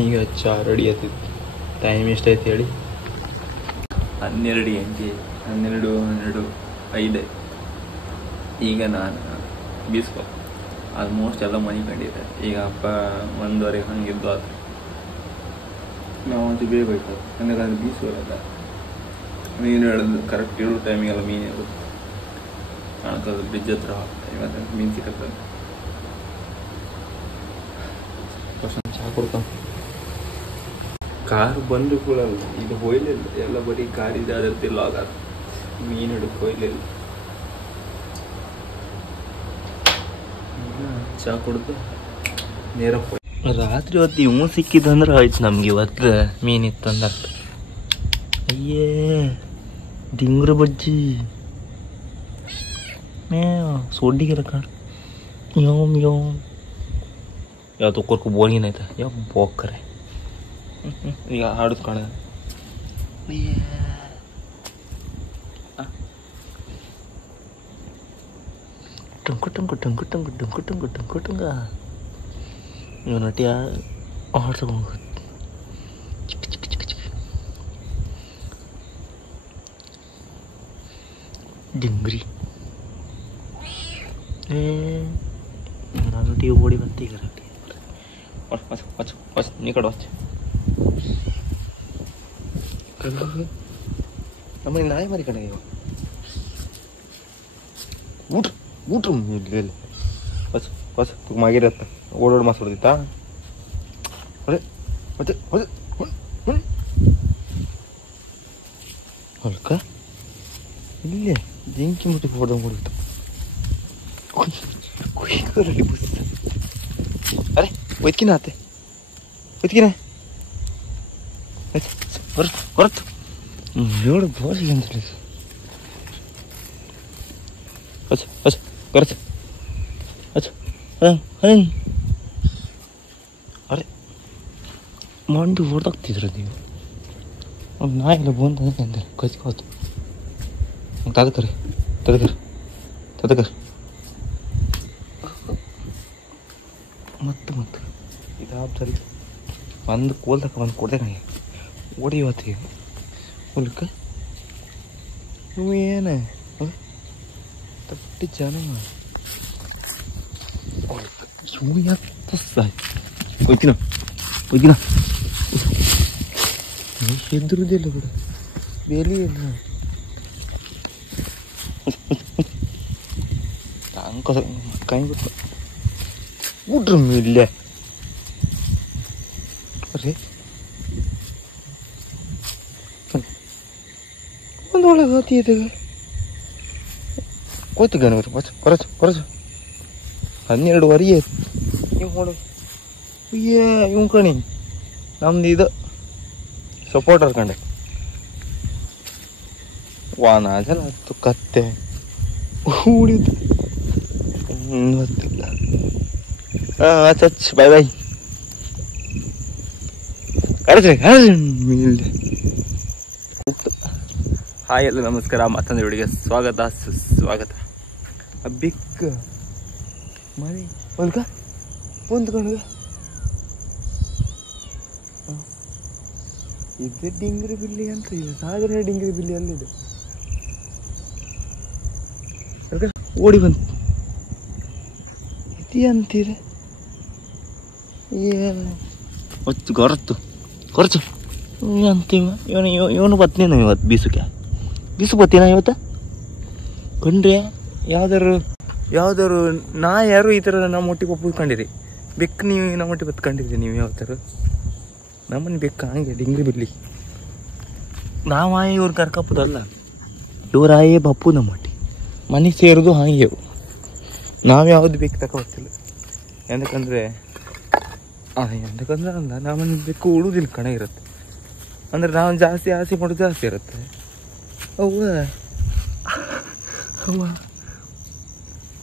ಈಗ ಚಾ ರೆಡಿ ಆಗ್ತಿತ್ತು. ಟೈಮ್ ಎಷ್ಟೈತೆ ಹೇಳಿ? 12 ಗಂಟೆ, 12:05. ಈಗ ನಾನು ಬೀಸ್ಕೊ ಆಲ್ಮೋಸ್ಟ್ ಎಲ್ಲ ಮನೆ ಕಂಡಿದ್ದೆ. ಈಗ ಅಪ್ಪ 1:15 ಹಂಗಿದ್ದು ಅದು ನಾವಂತೂ ಬೇಗ ಹೋಯ್ತದೆ. ಹಂಗಾದ್ರೆ ಅದು ಬೀಸೋಲ್ಲ. ಮೀನು ಹೇಳೋದು ಕರೆಕ್ಟ್ ಇರೋ ಟೈಮಿಗೆಲ್ಲ ಮೀನು ಇರುತ್ತೆ. ಕಾಣ್ತದೆ ಬ್ರಿಡ್ಜ್ ಹತ್ರ ಇವತ್ತು ಮೀನು ಸಿಕ್ಕತ್ತದ. ಚಹಾ ಕೊಡ್ತಾನೆ. ಕಾರು ಬಂದು ಕೂಡ ಇದು ಹೋಯ್ಲಿಲ್ಲ, ಎಲ್ಲ ಬರೀ ಕಾರಿದೆ. ಅದಕ್ಕೆ ಲಾಗ್ ಆದ ಮೀನು ಹಿಡಕ್ಕೆ ಹೋಯ್ಲಿಲ್ಲ. ಚಹಾ ಕುಡ್ದು ನೇರ ರಾತ್ರಿ ಹೊತ್ತು ಇವು ಸಿಕ್ಕಿದಂದ್ರೆ ಆಯ್ತು ನಮ್ಗೆ. ಇವತ್ತು ಮೀನಿತ್ತು ಅಂದ್ರೆ ಅಯ್ಯೇ ದಿಂಗ್ರ ಬಜ್ಜಿ ಸೋಡಿಗೆಲ್ಲ ಕಾಣ ಯಾವ ತೊಕ್ಕೋರ್ಕು ಬೋಳಿನೈತೆ ಯಾವ ಬೋಕರೆ ಈಗ ಹಾಡುದು ಕಾಣ. ಟಂಕು ಟಂಕು ಟಂಕು ಟಂಕು ಟಂಕು ಟಂಕು ಟಂಕು ಟಂಕ ಇವ ನಟಿಯ ಆಡ್ಸ್ಕೊಂಡು ಚಿಕ್ಕ ಚಿಕ್ಕ ಚಿಕ್ಕ ಚಿಕ್ಕ ಡಿಂಗ್ರಿ ರೊಟ್ಟಿ ಓಡಿ ಬಂತು. ಈಗ ರೊಟ್ಟಿ ನೀ ಕಡೆ ಹೊಚ್ಚ ನಮ್ಮನೆ ನಾಯಿ ಮರಿ ಕಡೆ ಇವ ಊಟ ಊಟ ಇಲ್ಲಿ ಹೊಸ ಹೊಸ ಮಾಗಿರತ್ತ ಓಡೋಡು ಮಾಸ್ ಹೊಡೆದಿತ್ತಾ ಹೊಡೆ ಹೊದೆ ಹೊದೆ ಹೊಲ್ಕ ಇಲ್ಲೇ ಬೆಂಕಿ ಮುಟ್ಟಿ ಹೊಡೆದ ಹೊಡಿತು. ಬುಸ್ ಅರೆ ಒಯ್ಕಿನ ಆತೆ ಒಯ್ಕಿನ ಹೊರತು ಹೇಳು ಬೋಸಿಗೆ ಅಂತ ಹೇಳಿ ಹೊಸ ಹೊಸ ಕೊರಚು ಹೊಸ ಹಂಗೆ ಅರೆ ಮಂಡಿ ಹೊಡೆದಾಗ್ತಿದ್ರು ನೀವು. ನಾಯಿಲ್ಲ ಬಂದು ಅಂತಾರೆ ಕಚ್ಕೋತು ತದಕರಿ ತದಕರಿ ತದಕರಿ ಮತ್ತೆ ಇದಾದ ಸರಿ ಒಂದು ಕೋಲ್ ತಕ ಒಂದು ಕೊಡ್ದೆ ನನಗೆ ಓಡಿ ಇವತ್ತಿಗೆ ಹೊಲ್ಕ ನೀವು ಏನು ತಟ್ಟಿ ಜನ ಇವು ಯಾಕೆ ಹೋಯ್ತಿನ ಹೋಯ್ತಿನ ಹೆದ್ರುದಿಲ್ಲ ಬಿಡ ಬೇಲಿ ಇಲ್ಲ ಕೈ ಬಿಟ್ಟು ಊಟ್ರ ಇಲ್ಲೇ ಅರೆ ಒಂದೊಳಗೆ ಹಾತಿ ಇದಾಗ ಗೊತ್ತು ಗಣವರು ಕೊರಚು ಕೊರಚು 12:15 ಇವ್ ನೋಡು ಇವ್ ಕಣಿ ನಮ್ದು ಇದು ಸಪೋರ್ಟರ್ ಕಂಡೆ ವಾನ ಜನ ಹತ್ತು ಕತ್ತೆ ಉಳಿದು ಗೊತ್ತಿಲ್ಲ. ಬಾಯ್ ಬಾಯ್ ಕರೆದ್ರಿ ಹಾಯ್ ಎಲ್ಲ ನಮಸ್ಕಾರ. ಮತ್ತೊಂದು ವಿಡಿಯೋಗೆ ಸ್ವಾಗತ ಸುಸ್ವಾಗತ. ಬಿಕ್ಕ ಮನೆ ಹೊಲ್ಕ ಹೊಂದ್ಕೊಂಡ್ಗ ಇದು ಡಿಂಗ್ರಿ ಬಿಲ್ಲಿ ಅಂತ ಇದೆ. ಸಾಗರ ಡಿಂಗ್ರಿ ಬಿಲ್ಲಿ ಅಲ್ಲಿದೆ. ಓಡಿ ಬಂತು ಇತಿ ಅಂತೀರ ಹೊತ್ತು ಕೊರತು ಕೊರಚು ಅಂತೀವ. ಇವನು ಬತ್ನೇನು ಇವತ್ತು ಬೀಸು ಬತ್ತೀನ ಇವತ್ತು ಕಂಡ್ರೆ ಯಾವ್ದಾರು ನಾ ಯಾರು ಈ ಥರ ನಮ್ಮ ಒಟ್ಟಿಗೆ ಒಪ್ಪಿಕೊಂಡಿರಿ. ಬೆಕ್ಕು ನೀವು ನಮ್ಮ ಒಟ್ಟಿಗೆ ಬತ್ಕೊಂಡಿರಿ. ನೀವು ಯಾವ ಥರ ನಮ್ಮನ್ನು ಬೆಕ್ಕ ಹಂಗೆ ಡಿಂಗ್ರಿ ಬಿಲ್ಲಿ ನಾವಾಯೇ ಇವ್ರು ಕರ್ಕಪ್ಪದಲ್ಲ, ಇವರಾಯೇ ಬಪ್ಪು ನಮ್ಮ ಒಟ್ಟಿಗೆ ಮನೆ ಸೇರೋದು ಹಾಗೆ. ನಾವು ಯಾವುದು ಬೇಕು ತಗೊಳ್ತಿಲ್ಲ. ಎಂದಕ್ಕಂದ್ರೆ ಅಲ್ಲ ನಮ್ಮನ್ನು ಬೆಕ್ಕು ಉಳುವುದಿಲ್ಲ ಕಣ ಇರುತ್ತೆ. ಅಂದರೆ ನಾವು ಜಾಸ್ತಿ ಆಸೆ ಮಾಡೋದು ಜಾಸ್ತಿ ಇರುತ್ತೆ. ಅವ್ವ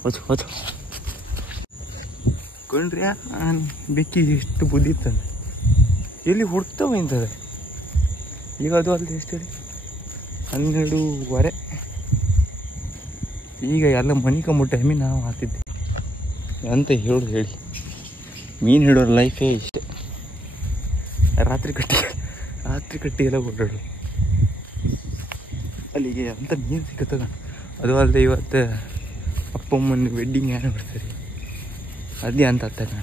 ಹೊಚ್ಚು ಹೊಚ್ಚು ಕೊಂಡ್ರಿ ಬೆಕ್ಕಿಗೆ ಎಷ್ಟು ಬುದ್ಧಿ ಇತ್ತಂದ್ರೆ ಎಲ್ಲಿ ಹುಡ್ತಾವ ಇಂಥದ್ದು. ಈಗ ಅದು ಅಲ್ಲಿ ಎಷ್ಟು ಹೇಳಿ 12:15. ಈಗ ಎಲ್ಲ ಮನೆ ಕಂಬ ಟೈಮಿಗೆ ನಾವು ಹಾಕಿದ್ದೆ ಅಂತ ಹೇಳಿ ಮೀನು ಹಿಡೋರ ಲೈಫೇ ಇಷ್ಟೆ. ರಾತ್ರಿ ಕಟ್ಟಿಗೆಲ್ಲ ಓಡಾಡು ಅಲ್ಲಿಗೆ ಅಂತ ಮೀನು ಸಿಗುತ್ತದ. ಅದು ಅಲ್ಲದೆ ಇವತ್ತು ಅಪ್ಪಮ್ಮನ ವೆಡ್ಡಿಂಗ್ ಆ್ಯನಿವರ್ಸರಿ ಅದೇ ಅಂತ ಹತ್ತಾಗ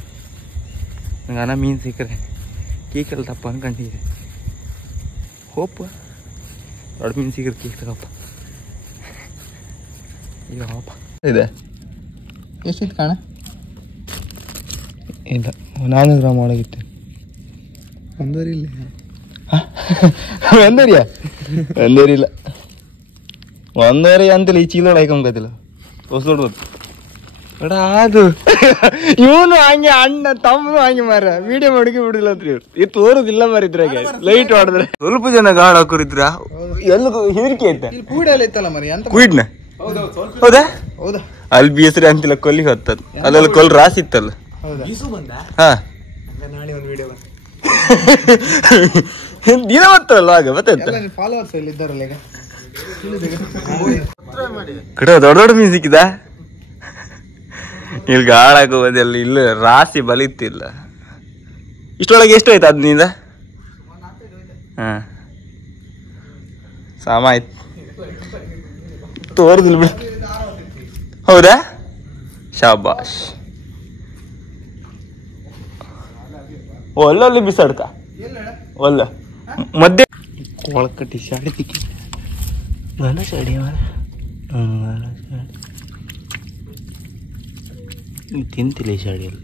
ನಂಗೆ ಅನ್ನ ಮೀನು ಸಿಕ್ಕರೆ ಕೇಕೆಲ್ಲ ತಪ್ಪ ಅನ್ಕೊಂಡಿದ್ದೆ. ಹೋಪ ದೊಡ್ಡ ಮೀನು ಸಿಕ್ಕರೆ ಕೇಕ್ ತಗಪ್ಪ. ಈಗ ಹೋಪ ಇದೆ ಎಷ್ಟಿತ್ತು ಕಾಣ? ಇಲ್ಲ 400 ಗ್ರಾಮ್ ಒಳಗಿತ್ತು. ಒಂದೂವರೆ ಇಲ್ಲ ಒಂದೂವರೆ ಇಲ್ಲ 1.5 ಅಂತಲ್ಲ. ಈ ಚೀಲ ಹಾಕೊಂಬತ್ತಿಲ್ಲ ಹೊಸ ದೊಡ್ಡದು ಬೇಡ ಅದು ಇವನು ಹಂಗೆ ಅಣ್ಣ ತಮ್ಮನು ಹಂಗೆ ಮಾರ ವಿಡಿಯೋ ಮಾಡಿಕೆ ಬಿಡುದಿಲ್ಲ ಅಂತ ಇದು ತೋರುದಿಲ್ಲ ಮಾರಿದ್ರಾಗ ಲೈಟ್ ಹೊಡೆದ್ರೆ ಸ್ವಲ್ಪ ಜನ ಗಾಢ ಹಾಕೋರಿದ್ರ ಎಲ್ಲ ಹೆದರಿಕೆ ಆಯ್ತಾ ಕ್ವೀಡ್ನ ಹೌದಾ ಅಲ್ಲಿ ಬೀಸ್ರಿ ಅಂತಿಲ್ಲ ಕೊಲ್ಲಿಗೆ ಹೊತ್ತದ ಅಲ್ಲೆಲ್ಲ ಕೊಲ್ ರಾಸಿ ಇತ್ತಲ್ಲ. ಹಾ ದಿನ ಬರ್ತಲ್ಲ ಆಗ ಮತ್ತೆ ಕಡೆ ದೊಡ್ಡ ದೊಡ್ಡ ಮೀನು ಸಿಕ್ಕಿದ ಇಲ್ಲಿ ಗಾಳ ಹಾಕೋದೆಲ್ಲ ಇಲ್ಲ ರಾಸಿ ಬಲಿತಿಲ್ಲ. ಇಷ್ಟೊಳಗೆ ಎಷ್ಟು ಆಯ್ತು ಅದನಿಂದ? ಹಾ ಸಾಮ ಆಯ್ತು ತೋರ್ದಿಲ್ಲ ಬಿಡ. ಹೌದಾ ಶಾಬಾಷ್. ಒಲ್ಲಲ್ಲಿ ಬಿಸಾಡ್ಕ ಒಲ್ಲ ಮಧ್ಯೆ ಕೊಳಕಟ್ಟಿ ಶಾಡಿ ತಿಕ್ಕಿ ಗಂಡ ಶಾಡಿ ಮಾರ ತಿಂತಿಲ್ಲ ಈ ಶಾಡಿಯಲ್ಲಿ.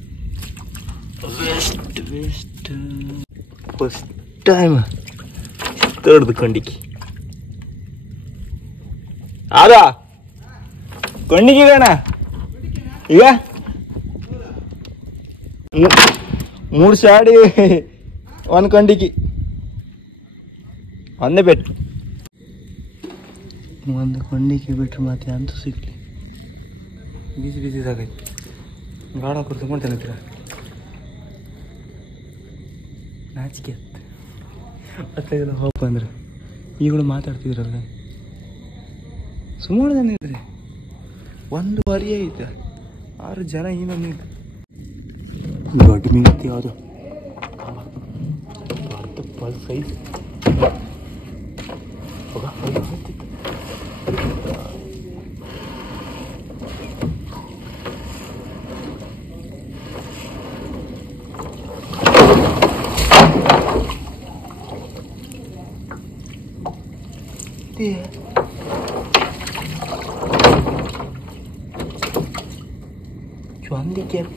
ವೇಸ್ಟ್ ಫಸ್ಟ್ ಟೈಮ್ ತಡ್ದು ಕಂಡಿಕಿ ಆದ ಕಂಡಿಗೆ ಗಣ ಈಗ 3 ಶಾಡಿ 1 ಕಂಡಿಕಿ ಒಂದೇ ಬೆಟ್ಟು. 1 ಕೊಂಡಿಗೆ ಬಿಟ್ರೆ ಮತ್ತೆ ಅಂತೂ ಸಿಗ್ಲಿ. ಬಿಸಿ ಬಿಸಿ ಸಾಕೈತಿ ಗಾಢ ಹಾಕೋರು ತಗೊಂಡ್ತೇನೆ ನಾಚಿಕೆ ಅತ್ತಾಗೆಲ್ಲ ಹೋಪ ಅಂದ್ರೆ ಈಗಳು ಮಾತಾಡ್ತಿದ್ರಲ್ಲ ಸುಮಾರು ಜನ ಇದ್ರಿ. 1 ವಾರಿಯೇ ಐತೆ 6 ಜನ ಇನ್ನೊಂದು ಐತೆ. ದೊಡ್ಡ ಮೀನೈತಿ ಯಾವುದು ದೊಡ್ಡ ಸೈಜ್ cuan dikit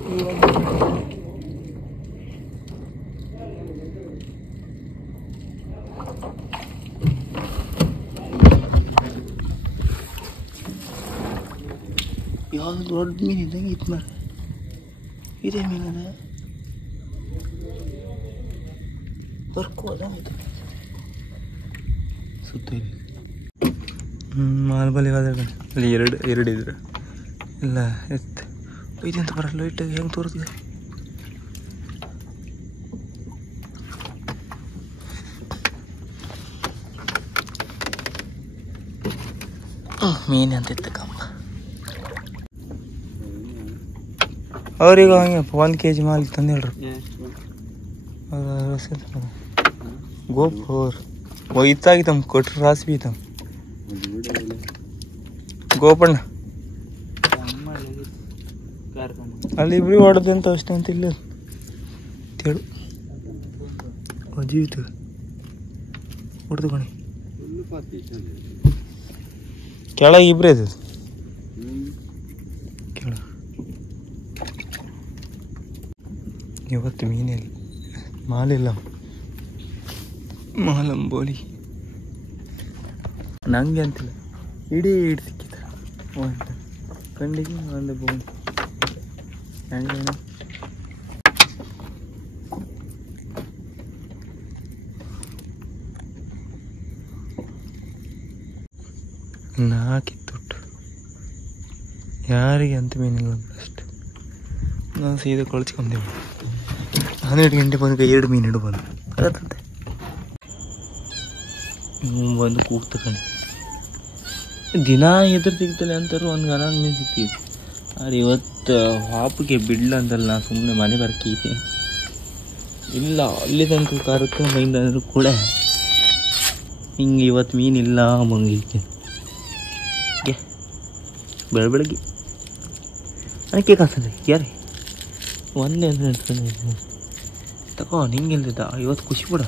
ಯಾವ್ದು ದೊಡ್ಡ ಮೀನು ಇದ್ದಂಗೆ ಇತ್ತು ಮರ. ಇದೇ ಮೀನದ ಬರ್ಕೋದಂಗಿತ್ತು ಸುತ್ತ ಇದೆ. ಮಾಲ್ಬಲಿ ಅಲ್ಲಿ ಎರಡು ಇದ್ರು ಇಲ್ಲ ಎತ್ತು ಇದೆ ಅಂತ ಬರಲ್ಲ. ಲೈಟಾಗಿ ಹೆಂಗೆ ತೋರಿಸಿದೆ ಮೀನು ಅಂತ ಇತ್ತಕ್ಕಮ್ಮ. ಅವ್ರಿಗೆ ಹಂಗೆ 1 kg ಮಾಲ್ ತಂದು ಹೇಳ್ರಿ ಗೋಪೋರ್ ಇತ್ತಾಗಿ ತಮ್ಮ ಕೊಟ್ರು ರಾಸಿ ಬಿ ತಮ್ಮ ಗೋಪಣ್ಣ ಅಲ್ಲಿ ಇಬ್ರಿ ಹೊಡೆದಂತ ಅಷ್ಟೇ ಅಂತ ಇಲ್ಲ ತೇಳು ಅಜೀವಿತು ಹೊಡೆದು ಕಣಿ ಕೆಳಗೆ ಇಬ್ರೇ ಅದು ಕೆಳ ಇವತ್ತು ಮೀನಲ್ಲಿ ಮಾಲಿಲ್ಲ ಮಾಲಂಬೋಲಿ ನಂಗೆ ಅಂತಿಲ್ಲ ಇಡೀ ಸಿಕ್ಕಿದ ಒಂದು ಕಣ್ಣಿಗೆ ಒಂದು ಬೋನ್ ಹಂಗೇನು ನಾಕಿತ್ತುಟ್ಟು ಯಾರಿಗೆ ಅಂತ ಮೀನಿಲ್ಲ ಅಷ್ಟು. ನಾನು ಸೀದಾ ಕೊಳ್ಚ್ಕೊಂಡೆ 12 ಗಂಟೆ ಬಂದು 2 ಮೀನು ಹಿಡು ಬಂದು ಆಗತ್ತಂತೆ ಬಂದು ಕೂಗ್ತಕಣಿ ದಿನ ಎದುರು ಸಿಗ್ತಲೆ ಅಂತಾರು ಒಂದು ಗನ ಮೀನು ಸಿಗ್ತೀವಿ. ಆದರೆ ಇವತ್ತು ಹಾಪಿಗೆ ಬಿಡ್ಲ ಅಂತಲ್ಲ ನಾ ಸುಮ್ಮನೆ ಮನೆ ಬರ್ಕೈತಿ ಇಲ್ಲ ಅಲ್ಲಿ ತನಕ ಕಾರ್ಯಕ್ರಮ ಅಂದರೂ ಕೂಡ ಹಿಂಗೆ ಇವತ್ತು ಮೀನಿಲ್ಲ ಮಂಗಿಗೆ ಬೆಳಗ್ಗೆ ಅದಕ್ಕೆ ಕಾಸಲ್ಲ ಯಾರೇ ಒಂದೇ ತಗೋ ನಿಂಗೆಲ್ದಿದ್ದ ಇವತ್ತು ಖುಷಿ ಬಿಡ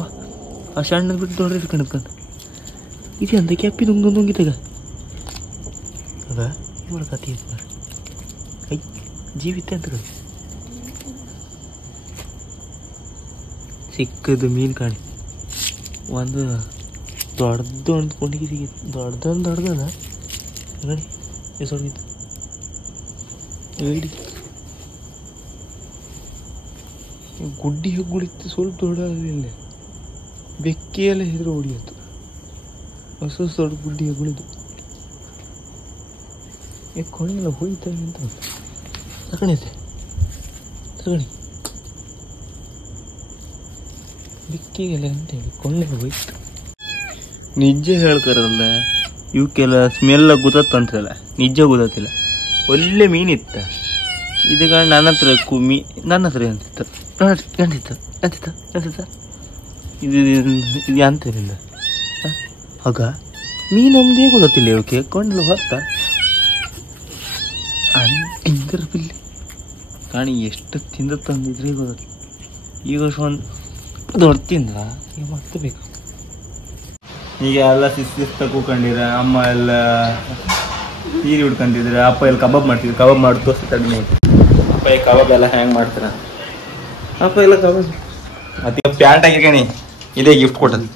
ವಾ ಆ ಸಣ್ಣದು ಬಿಟ್ಟು ನೋಡ್ರಿ ಇಟ್ಕೊಂಡು ಇದು ಅಂತ ಕ್ಯಾಪಿ ನುಂಗಿತಾಗ ಆಗ ಇವಳ ಕತೆ ಐ ಜೀವಿತ ಅಂತ ಸಿಕ್ಕದು ಮೀನು ಕಾಣಿ ಒಂದು ದೊಡ್ಡದು ಅಂದ್ಕೊಂಡಿದ್ದೀವಿ ದೊಡ್ಡದ ನೋಡಿ ಎಸೋಗಿದ್ದು ಹೇಳಿ ಗುಡ್ಡಿ ಹೆಗ್ಗುಳಿತ್ತು ಸ್ವಲ್ಪ ದೊಡ್ಡದಿಲ್ಲ ಬೆಕ್ಕಿ ಎಲ್ಲ ಹೆದ್ರು ಹೊಡಿಯತ್ತು ಹೊಸ ದೊಡ್ಡ ಗುಡ್ಡಿ ಹೆಗ್ಗುಳಿದು ಕೊಳ್ಳೆಲ್ಲ ಹೋಯ್ತಾರೆ ಅಂತ ತಗೊಂಡೈತೆ ತಗೊಳ್ಳಿ ಬೆಕ್ಕಿಗೆಲ್ಲ ಅಂತೇಳಿ ಕೊಳ್ಳೆ ಹೋಯ್ತು ನಿಜ ಹೇಳ್ತಾರಲ್ಲ ಇವಕ್ಕೆಲ್ಲ ಸ್ಮೆಲ್ಲ ಗೊತ್ತಂತಲ್ಲ ನಿಜ ಗೊತ್ತಿಲ್ಲ ಒಳ್ಳೆ ಮೀನಿತ್ತ ಇದೀಗ ನನ್ನ ಹತ್ರ ನನ್ನ ಹತ್ರ ಅಂತಿತ್ತ ಇದು ಇದು ಅಂತಿರಲಿಲ್ಲ ಆಗ ಮೀನೊಂದೇ ಗೊತ್ತಿಲ್ಲ ಇವಕ್ಕೆ ಕೊಂಡ್ಲು ಹೊತ್ತ ಅಂತಿಂದ್ರ ಬಿಲ್ಲಿ ಕಾಣಿ ಎಷ್ಟು ತಿಂದ ತಂದಿದ್ರೆ ಗೊತ್ತ ಈಗ ಒಂದು ದೊಡ್ಡ ತಿಂದ ಈಗ ಮತ್ತೆ ಬೇಕು ಈಗ ಎಲ್ಲ ಶಿಸ್ತ ಕೂಕೊಂಡಿರ ಅಮ್ಮ ಎಲ್ಲ ಸೀರೆ ಉಡ್ಕೊಂಡಿದ್ರೆ ಅಪ್ಪ ಎಲ್ಲ ಕಬಾಬ್ ಮಾಡ್ತಿದ್ರು ಕಬಾಬ್ ಮಾಡಿ ತೋರಿಸಿ ತಣ್ಣೆ ಅಪ್ಪ ಈ ಕಬಾಬ್ ಎಲ್ಲ ಹ್ಯಾಂಗೆ ಮಾಡ್ತಾರ ಅಪ್ಪ ಎಲ್ಲ ಕಬಾಬ್ ಮತ್ತೆ ಪ್ಯಾಂಟ್ ಆಗಿರ್ಕಣಿ ಇದೇ ಗಿಫ್ಟ್ ಕೊಟ್ಟದು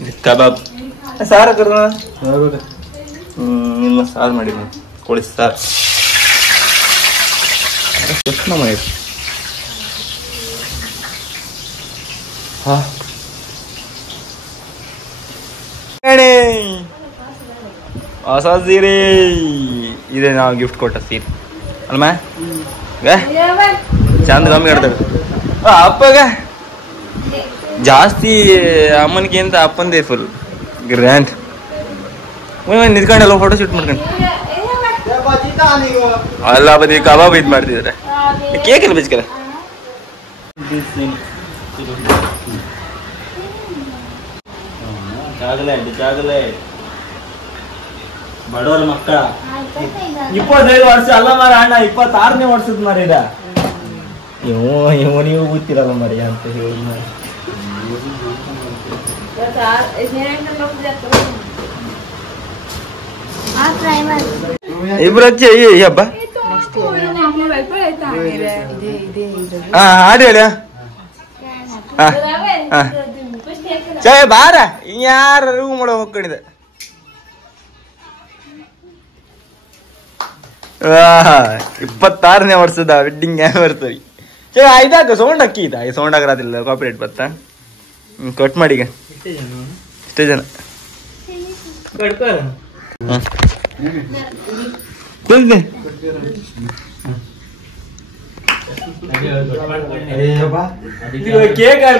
ಇದು ಕಬಾಬ್ ಸಾರು ಕರ್ದ ಇಲ್ಲ ಸಾರು ಮಾಡಿ ಕೋಳಿ ಸಾರು ಎಷ್ಟು ಮಾಡಿ ಹಾ ಹೊಸ ಸೀರೆ ಇದೆ ನಾವು ಗಿಫ್ಟ್ ಕೊಟ್ಟ ಸೀರೆ ಅಲ್ಮ ಚಂದ ಕಮ್ಮಿ ಇಡ್ತೇವೆ ಅಪ್ಪಗ ಜಾಸ್ತಿ ಅಮ್ಮನಿಗಿಂತ ಅಪ್ಪಂದೇ ಫುಲ್ ಗ್ರ್ಯಾಂಡ್ ನಿಂತ್ಕೊಂಡೆಲ್ಲ ಫೋಟೋ ಶೂಟ್ ಮಾಡ್ಕೊಂಡು ಅಲ್ಲ ಬದಿ ಕಬಾಬ್ ಇದು ಮಾಡ್ತಿದ್ದಾರೆ ಕೇಕ್ ಎಲ್ಲ ಬೇಸ್ಕರ ಚಾಕ್ಲೇಟ್ ಬಡವರ ಮಕ್ಕಳ 25 ವರ್ಷ ಅಲ್ಲ ಮಾರ ಅಣ್ಣ 26ನೇ ವರ್ಷದ ಮರಿದ ನೀವು ಗೊತ್ತಿರಲ್ಲ ಮರಿ ಅಂತ ಹೇಳಿ ಇಬ್ರು ಹಚ್ಚಿ ಈ ಹಬ್ಬ ಹಾಡು ಹೇಳ ಬಾರ ಯಾರ ರೂಮ್ ಒಳಗೆ ಹೋಗ್ಕೊಂಡಿದೆ 26ನೇ ವರ್ಷದ ವೆಡ್ಡಿಂಗ್ ಆನಿವರ್ಸರಿ ಇದಾಗ ಸೌಂಡ್ ಅಕ್ಕಿ ಇದ ಸೌಂಡ್ ಆಗಿರೋದಿಲ್ಲ ಕಾಪಿರೇಟ್ ಬತ್ತಾ ಕಟ್ ಮಾಡಿ ಈಗ ಇಷ್ಟೇ ಜನ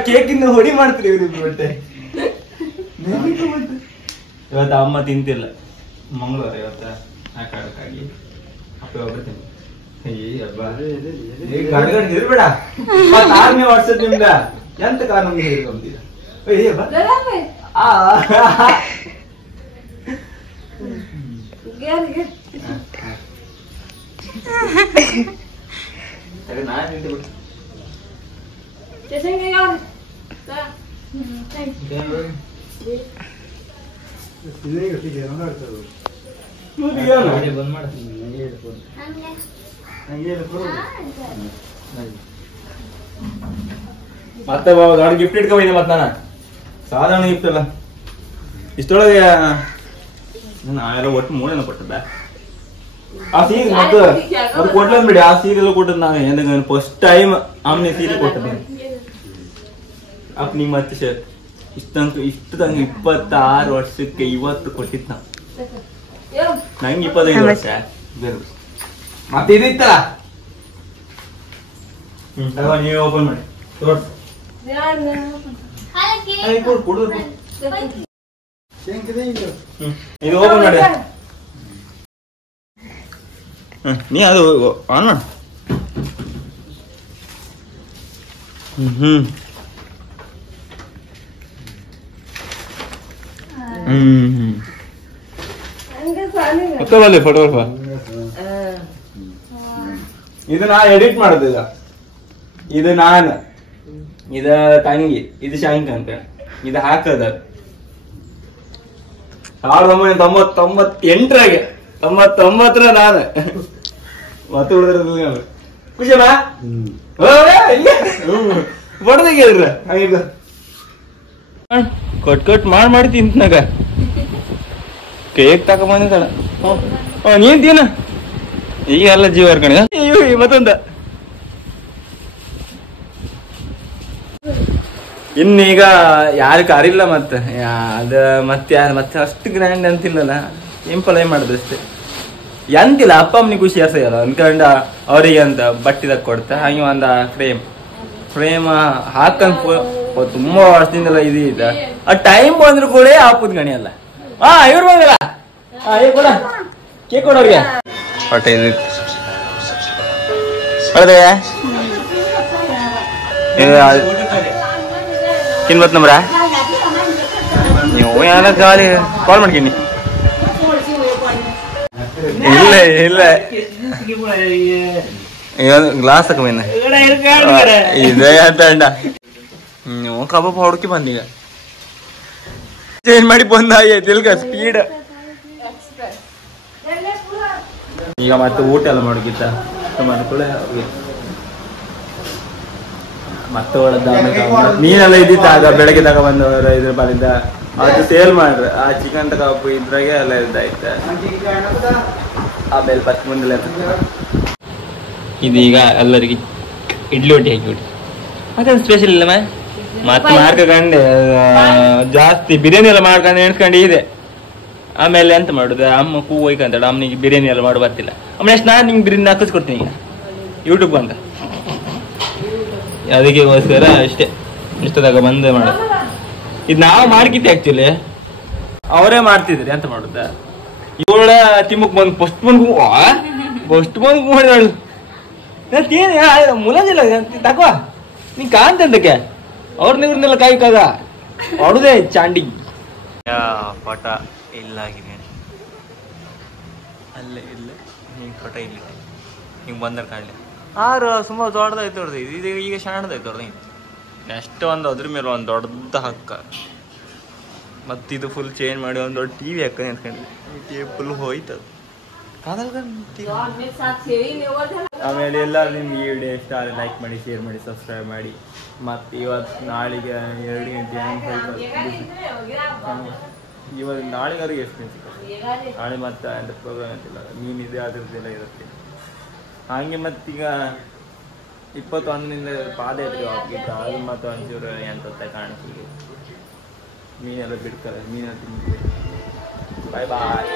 ಕೇಕಿಂದ ಹೊಡಿ ಮಾಡ್ತೀರಿ ಇವ್ರಿಗೆ ಬಟ್ಟೆ ಇವತ್ತು ಅಮ್ಮ ತಿಂತಿಲ್ಲ ಮಂಗಳವಾರ ಇವತ್ತ ಹಾಕಾಗಿ ಅಪ್ಪ ಹೋಗ್ತೀನಿ ಇರ್ಬೇಡ 26ನೇ ವರ್ಷದ ನಿಮ್ಗ ಎಂತ ಕಾರಣ ಮತ್ತೆ ದೊಡ್ಡ ಗಿಫ್ಟ್ ಇಟ್ಕೊಂಡಿದ್ದೆ ಮತ್ತ ನಾನು ಸಾಧಾರಣ ಗಿಫ್ಟ್ ಅಲ್ಲ ಇಷ್ಟೊಳಗೆ ನಾವೆಲ್ಲ ಒಟ್ಟು 3 ಕೊಟ್ಟದ್ದ ಆ ಸೀರೆ ಮತ್ತೆ ಅದು ಕೊಟ್ಲ ಬಿಡಿ ಆ ಸೀರೆ ಎಲ್ಲ ಕೊಟ್ಟದ್ ನಾನು ಏನಂದ್ರೆ ಫಸ್ಟ್ ಟೈಮ್ ಆಮ್ನೆ ಸೀರೆ ಕೊಟ್ಟದ್ದೆ ಅಪ್ಪ ನಿಮ್ಮ ಮತ್ತೆ ಶರ್ಟ್ ಇಷ್ಟು ತಂಗ 26 ವರ್ಷಕ್ಕೆ ಇವತ್ತು ಕೊಟ್ಟಿದ್ ನಾ ನಂಗೆ 25 ವರ್ಷ ಮತ್ತೆ ಇದಿತ್ತಲ್ಲ ನೀವು ಓಪನ್ ಮಾಡಿ ಇದು ಓಪನ್ ಮಾಡಿ ನೀ ಅದು ಆನ್ ಮಾಡು ಫೋಟೋಗ್ರಾಫ ಇದು ನಾ ಎಡಿಟ್ ಮಾಡುದು. ಇದು ನಾನು, ಇದ ತಂಗಿ, ಇದು ಶಾಂಕ ಅಂತ ಇದು ಹಾಕದ 1998ರಾಗೆ 99ರ ನಾನು ಮತ್ತೆ ಉಳಿದ್ರ ಖುಷಿನಾ ಬಡ್ದಾಗಿದ್ರ ಹಾಗ ಕಟ್ ಮಾಡಿ ತಿಂತನಾಗ ಕೇಕ್ ತಕೊಂಬಂದಿದ್ದಾಳ. ನೀನ್ ತಿನ್ನ ಈಗ ಎಲ್ಲ ಜೀವ ಕಣ. ಮತ್ತೊಂದ ಇನ್ನೀಗ ಯಾರು ಕಾರಿಲ್ಲ ಮತ್ತೆ ಅದ ಮತ್ತೆ ಅಷ್ಟು ಗ್ರ್ಯಾಂಡ್ ಅಂತಿಲ್ಲಲ್ಲ, ಸಿಂಪಲ್ ಆಗಿ ಮಾಡುದು ಅಷ್ಟೇ. ಎಂತಿಲ್ಲ ಅಪ್ಪ ಅಮ್ಮನಿಗೆ ಖುಷಿ ಅಲ್ಲ ಅನ್ಕೊಂಡ ಅವ್ರಿಗೆ ಅಂತ ಬಟ್ಟೆ ತಕ್ಕ ಕೊಡ್ತಾ ಹಾಗೆ ಒಂದ ಫ್ರೇಮ್ ಹಾಕಂತ ತುಂಬಾ ವರ್ಷದಿಂದಲ್ಲ ಇದ ಆ ಟೈಮ್ ಬಂದ್ರು ಕೂಡ ಹಾಪುದ್ ಗಣಿ ಅಲ್ಲ. ಇವ್ರು ಬಂದಿಲ್ಲ ಕೊಡ ಕೇಕ್ ಕೊಡೋರ್ಗೆ ಹೊಟ್ಟೆ ಇದು ತಿನ್ಬತ್ ನಮ್ರ ನೀವು ಯಾರ ಗಾಳಿ ಕಾಲ್ ಮಾಡ್ತೀನಿ. ಇಲ್ಲ ಗ್ಲಾಸ್ ಹಾಕಮೇನ ಇದೇ ಅಂತ ನೀವು ಕಬಾಬ್ ಹೊಡ್ಕಿ ಬಂದೀಗ ಚೇಂಜ್ ಮಾಡಿ ಬಂದ ತಿಲ್ಗ ಸ್ಪೀಡ್. ಈಗ ಮತ್ತೆ ಊಟ ಎಲ್ಲ ಮಾಡೋಕ್ಕಿಂತ ಮಾಡ್ಕೊಳ್ಳೆ ಮತ್ತೆ ಒಳದ ನೀನೆಲ್ಲ ಇದ್ದಿತ್ತ ಆಗ ಬೆಳಗ್ಗೆ ತಗ ಬಂದವರು ಇದ್ರ ಬಾಲಿಂದ ಅದು ಸೇಲ್ ಮಾಡ್ರ ಆ ಚಿಕನ್ ಕಬಾಬ್ ಇದ್ರಾಗೆ ಎಲ್ಲ ಇದಾಯ್ತ. ಆಮೇಲೆ ಪತ್ ಮುಂದೆಲ್ಲ ಇದೀಗ ಎಲ್ಲರಿಗೆ ಇಡ್ಲಿ ಒಟ್ಟಿ ಹಾಕಿಬಿಟ್ಟು ಮತ್ತೆ ಸ್ಪೆಷಲ್ ಇಲ್ಲ ಮತ್ತೆ ಮಾಡ್ಕೊಂಡೆ ಜಾಸ್ತಿ ಬಿರಿಯಾನಿ ಎಲ್ಲ ಮಾಡ್ಕೊಂಡು ಎಣ್ಸ್ಕೊಂಡು ಇದೆ. ಆಮೇಲೆ ಎಂತ ಮಾಡುದು ಅಮ್ಮ ಹೂ ಹೋಯ್ಕಂತಾಳ ಅಮ್ಮನಿಗೆ ಬಿರಿಯಾನಿ ಎಲ್ಲ ಮಾಡಿ ಬರ್ತಿಲ್ಲ. ಅಮ್ಮ ನೆಕ್ಸ್ಟ್ ನಾನು ನಿಂಗೆ ಬಿರಿಯಾನಿ ಹಾಕಿಸ್ಕೊಡ್ತೀನಿ ಈಗ ಯೂಟ್ಯೂಬ್ ಅಂತ. ಅದಕ್ಕೆಗೋಸ್ಕರ ಅಷ್ಟೇ ಇಷ್ಟದಾಗ ಬಂದೇ ಮಾಡೋದು. ಇದು ನಾವು ಮಾಡ್ಕಿದ್ದೆ ಆಕ್ಚುಲಿ ಅವರೇ ಮಾಡ್ತಿದ್ರಿ ಎಂತ ಮಾಡುದ. ಇವಳ ತಿಮ್ಮಕ್ ಬಂದು ಫಸ್ಟ್ ಬಂದು ಮಾಡಿದಳು ಮುಲಾಜಿಲ್ಲ ತಗೋ ನೀನ್ ಕಾಂತಂದಕ್ಕೆ ಅವ್ರನ್ನೆಲ್ಲ ಕಾಯ್ಕಾಗ ಹೊಡುದೇ ಚಾಂಡಿ ಪಟ ಇಲ್ಲ ಅಲ್ಲೇ ಇಲ್ಲ ಹಿಂಗೆ ಪಟ ಇಲ್ಲ ಹಿಂಗೆ ಬಂದ್ರೆ ಕಾಣಲಿ ಆರು ಸುಮಾರು ದೊಡ್ಡದಾಯ್ತು ಇದು ಈಗ ಸಣ್ಣದಾಯ್ತು ನೆಕ್ಸ್ಟ್ ಒಂದು ಅದ್ರ ಮೇಲೆ ಒಂದು ದೊಡ್ಡ ಹಕ್ಕ ಮತ್ತಿದು ಫುಲ್ ಚೇಂಜ್ ಮಾಡಿ ಒಂದು ದೊಡ್ಡ ಟಿವಿ ಹಾಕ ನಿಂತ್ಕೊಂಡಿದ್ವಿ. ಟಿವಿ ಫುಲ್ ಹೋಯ್ತು. ಆಮೇಲೆ ಎಲ್ಲರೂ ನಿಮ್ಗೆ ಈ ವಿಡಿಯೋ ಇಷ್ಟ ಆದರೆ ಲೈಕ್ ಮಾಡಿ, ಶೇರ್ ಮಾಡಿ, ಸಬ್ಸ್ಕ್ರೈಬ್ ಮಾಡಿ. ಮತ್ತು ಇವತ್ತು ನಾಳೆಗೆ 2 ಗಂಟೆ ಇವತ್ತು ನಾಳೆಗಾರಿಗೆ ಎಷ್ಟು ಗಂಟೆ ನಾಳೆ ಮತ್ತೆ ಅಂತ ಪ್ರೋಗ್ರಾಮ್ ಅಂತಿಲ್ಲ ನೀನಿದೆ ಅದ್ರದ್ದೆಲ್ಲ ಇರುತ್ತೆ. ಹಾಗೆ ಮತ್ತೀಗ 21ರಿಂದ ಪಾದಯಾತ್ರೆ ಹೋಗಿತ್ತು ಅದು ಮತ್ತು ಒಂಚೂರು ಎಂತ ಕಾಣಿಸ್ತೀವಿ. ಮೀನೆಲ್ಲ ಬಿಡ್ತಾರೆ, ಮೀನೆಲ್ಲ ತಿಂತೀವಿ. ಬಾಯ್ ಬಾಯ್.